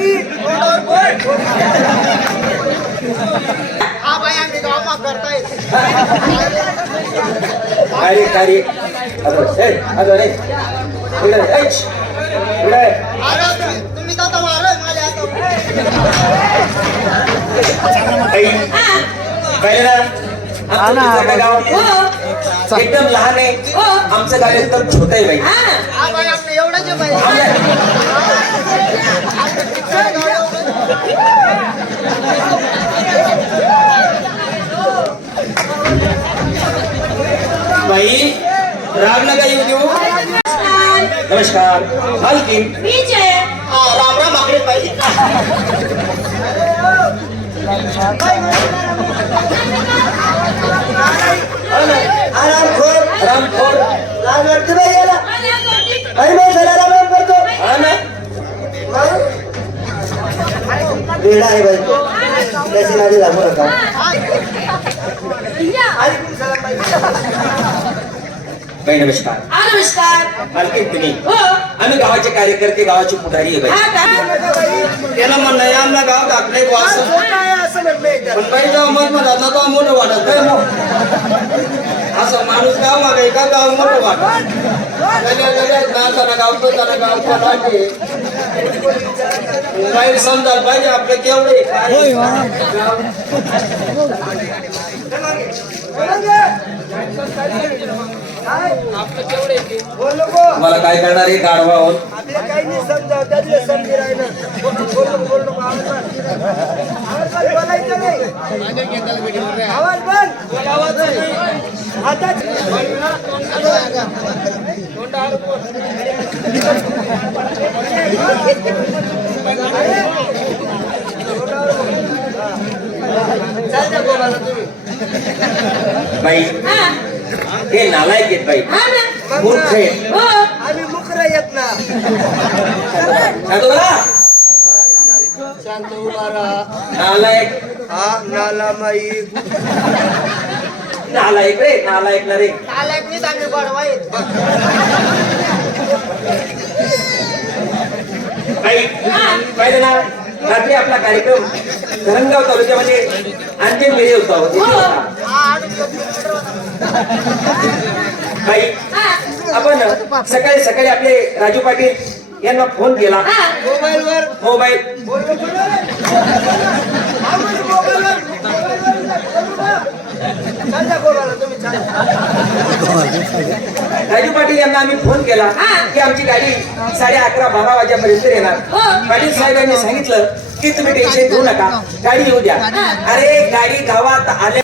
गाडी हा बाई आम्ही गावमा करताय रे ऐच अरे तुम्ही तर मारय माझ्या हातात एकदम लहान आहे आमचं गाव एकदम छोटं आहे बाई एवढंच आहे बाई आपलं शिक्षण गाव एवढं. बाई राग नका येऊ देऊ नमस्कार। मालकीन हा, राम राम आकडे पाहिजे आराम खोर राम खोर लाज वाटते बाई याला अरे बाई चला राम राम करतो हा। ना वेडा आहे बाई तो त्याची नादी लागू नका बाई नमस्कार? नमस्कार. मालकीन तुम्ही? हो. आम्ही गावाचे कार्यकर्ते गावाची पुढारी आहे बाई. त्याला म्हणणं आहे आमला गाव टाकले वास छोटा आहे असं पण बाई जेव्हा मत म्हणत ना तो मोठं वाटत काय मग. असं माणूस गाव मागे का? गाव मोठं वाटत नाचाना गाव तो त्याला गाव समजायला पाहिजे आपलं केवढे काय तुम्हाला काय करणार आहे? गाढवा आहोत. काही बाई हा हे नालायक आहेत बाई. हा मूर्ख आहेत. हो. आम्ही मुकरा येत ना. शांत उभा राहा. नालायक. हा नाला माई नालायक रे नालायक ना रे. नालायक नीच आम्ही बडवाय बाई पाहिलं ना रात्री आपला कार्यक्रम धरणगाव तालुक्यामध्ये अंतिम वेळी होता. हा. होता. बाई आपण सकाळी सकाळी आपले राजू पाटील यांना फोन केला. मोबाईल वर मोबाईल. राजू पाटील यांना आम्ही फोन केला की आमची गाडी साडे अकरा बारा वाजेपर्यंत येणार. पाटील साहेबांनी सांगितलं की तुम्ही टेन्शन घेऊ नका. गाडी येऊ द्या. अरे गाडी गावात आल्या